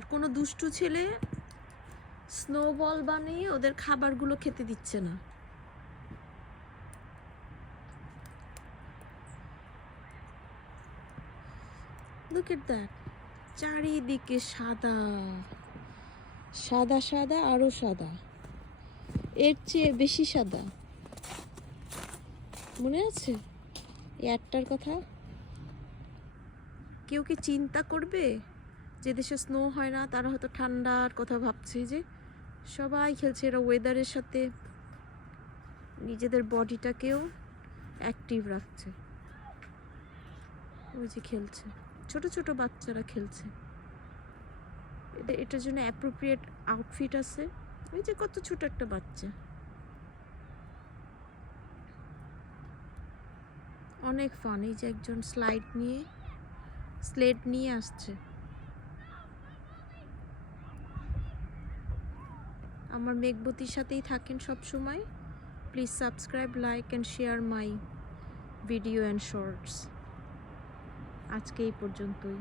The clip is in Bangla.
আর কোনো দুষ্টু ছেলে স্নোবল বানিয়ে ওদের খাবারগুলো খেতে দিচ্ছে না। Look at that. চারিদিকে সাদা সাদা সাদা আরো সাদা, এর চেয়ে বেশি সাদা। মনে আছে এই একটার কথা? কেউ কি চিন্তা করবে যে দেশে স্নো হয় না, তারা হয়তো ঠান্ডার কথা ভাবছে, যে সবাই খেলছে, এরা ওয়েদারের সাথে নিজেদের বডিটাকেও অ্যাক্টিভ রাখছে। ওই যে খেলছে, ছোট ছোট বাচ্চারা খেলছে, এটার জন্য অ্যাপ্রোপ্রিয়েট আউটফিট আছে। ওই যে কত ছোট একটা বাচ্চা, অনেক ফান। এই যে একজন স্লেট নিয়ে আসছে। আমার মেঘবতীর সাথেই থাকেন সব সময়। Please subscribe, like and share my video and shorts. আজকে এই পর্যন্তই।